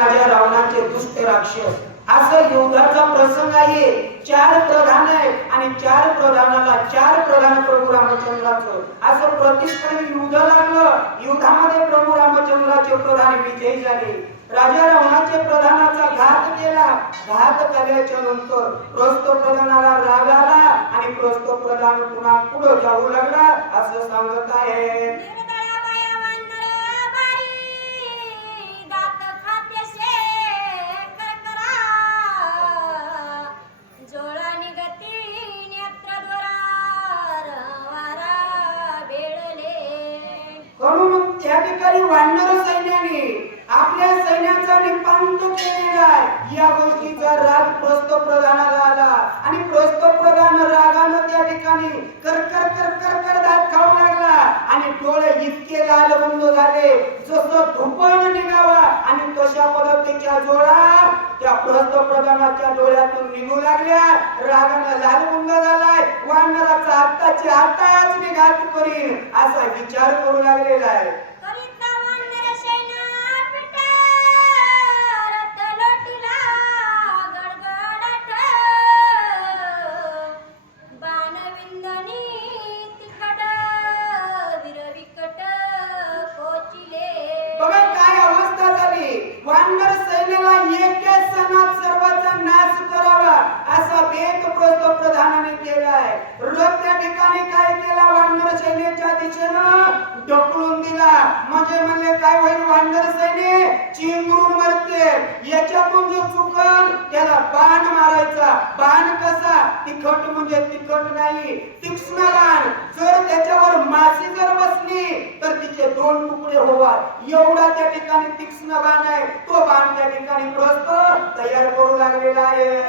राजा रावणाचे दुष्ट राक्षस असं युद्धाचा प्रसंग आहे. 4 प्रधान आहे आणि 4 प्रधानाला 4 प्रधान प्रभू रामचंद्राचं असं प्रतिस्पर्धी युद्ध लागलं. युद्धामध्ये प्रभू रामचंद्राचे प्रधान विजयी झाले. राजा रावणाचे प्रधानाचा घात केला. घात केल्याच्या नंतर प्रस्थ प्रधानाला राग आला आणि प्रस्थ प्रधान पुन्हा पुढे जाऊ लागला असं सांगत आहे. त्या ठिकाणी वानर सैन्याने आपल्या सैन्याचा निपांत केलेला आहे. या गोष्टीचा राग प्रस्थ प्रधानाला आला आणि प्रस्थ प्रधान रागानं त्या ठिकाणी करकर करकर कर दात खाऊ लागला आणि डोळे इतके लालबुंद झाले जसं धुपण निघावा आणि तशा पद्धतीच्या जोळा त्या प्रस्थ प्रधानाच्या डोळ्यातून निघू लागल्या. रागानं लालबुंद झालाय. वानराचा आत्ताची आत्ताच मी घात करीन असा विचार करू लागलेला आहे. वानर सैन्याला एकाच सणात सर्वांचा नाश करावा असा बेत प्रधानाने केलाय. रथ त्या ठिकाणी काय केला वानर सैन्याच्या दिशेनं ढकलून दिला. म्हणजे म्हणले काय होईल वानर सैन्य चिंगरून मरते. याच्यातून जो चुकन त्याला बाण मारायचा. बाण कसा तिखट म्हणजे तिखट नाही तीक्ष्ण बाण. जर त्याच्यावर माशी जर बसली तर तिचे 2 तुकडे होतात एवढा त्या ठिकाणी तीक्ष्ण बाण आहे. तो बाण त्या ठिकाणी प्रस्थ तयार करू लागलेला आहे.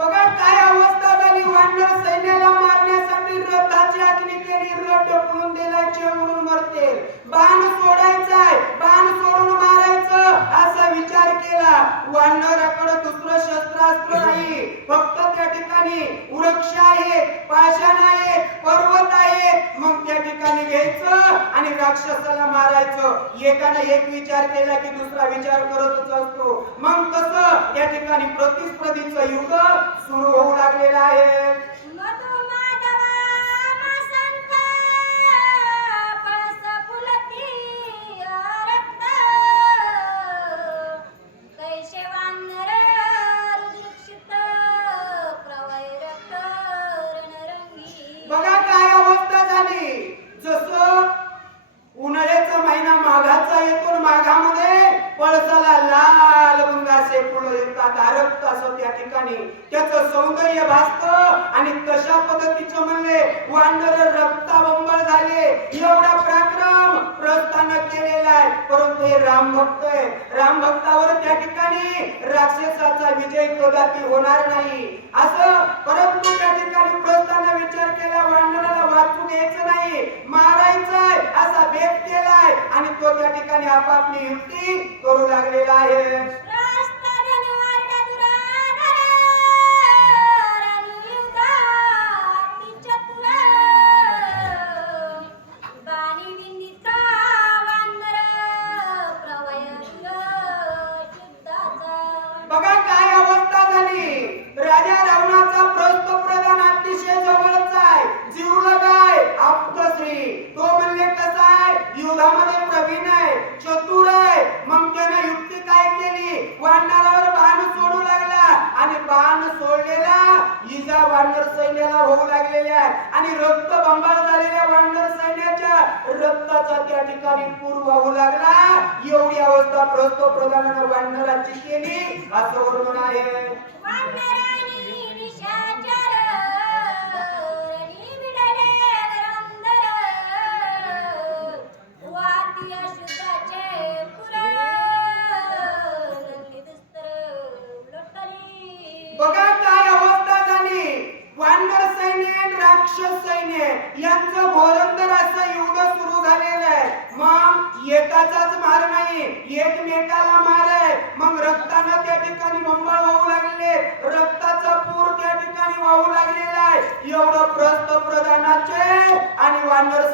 बघा काय अवस्था झाली. वानर सैन्याला मारण्यासाठी रथाची आखणी केली. रथ ढकलून दिला चिंगरून मरते. बाण सोडायचाय बाण सोडून मारायचं असा विचार केला. वानराकडे दुसरं शस्त्रास्त्र नाही. फक्त त्या ठिकाणी वृक्ष आहे पाषाण आहे पर्वत आहे. मग त्या ठिकाणी घ्यायचं आणि राक्षसाला मारायचं. एकाने एक विचार केला की दुसरा विचार करतच असतो. मग तसं त्या ठिकाणी प्रतिस्पर्धीचं युद्ध सुरू होऊ लागलेलं आहे. बघा काय अवस्था झाली. जसं उन्हाळ्याचा महिना माघाचा येतो. माघामध्ये पळसाला लाल बुंगाचे फुलं येतात आरक्त असं त्या ठिकाणी त्याचं सौंदर्य भासतं. आणि तशा पद्धतीचं म्हणले वानर रक्ताबंबाळ झाले. एवढा पराक्रम प्रस्थानं केलेला आहे. परंतु हे रामभक्त आहे. रामभक्तावर त्या ठिकाणी राक्षसाचा विजय कदापि होणार नाही असं. परंतु त्या ठिकाणी प्रस्थानं विचार केला वानराला वाचू द्यायचं नाही मारायचंय असा बेत केलाय आणि तो त्या ठिकाणी आपापली युक्ती करू लागलेला आहे. बघा काय अवस्था झाली. राजा रावणाचा प्रस्थ प्रधान अतिशय जवळचा आहे. जीवलगाय आप्तश्री. तो म्हणले कसा आहे युद्धामध्ये प्रवीण आहे चतुर आहे. मग त्याने युक्ती काय केली वानरावर बाण सोडू लागला आणि बाण सोडलेला इजा वानर सैन्याला होऊ लागलेल्या आहे. आणि रक्तबंबाळ झालेल्या वानर सैन्याच्या रक्ताचा त्या ठिकाणी पूर वाहू लागला. एवढी अवस्था प्रस्थ प्रधानाने वानराची केली असं वर्णन आहे. बघा काय अवस्था झाली. वानर सैन्य राक्षस सैन्य यांचं घोरंदर असं युद्ध सुरू झालेलं आहे. मग एकाचाच मार नाही एकमेका रक्ताला मार आहे. मग रक्तानं त्या ठिकाणी बंबाळ वाहू लागले, रक्ताचा पूर त्या ठिकाणी वाहू लागलेला आहे. एवढं प्रस्थ प्रधानाचे आणि वानर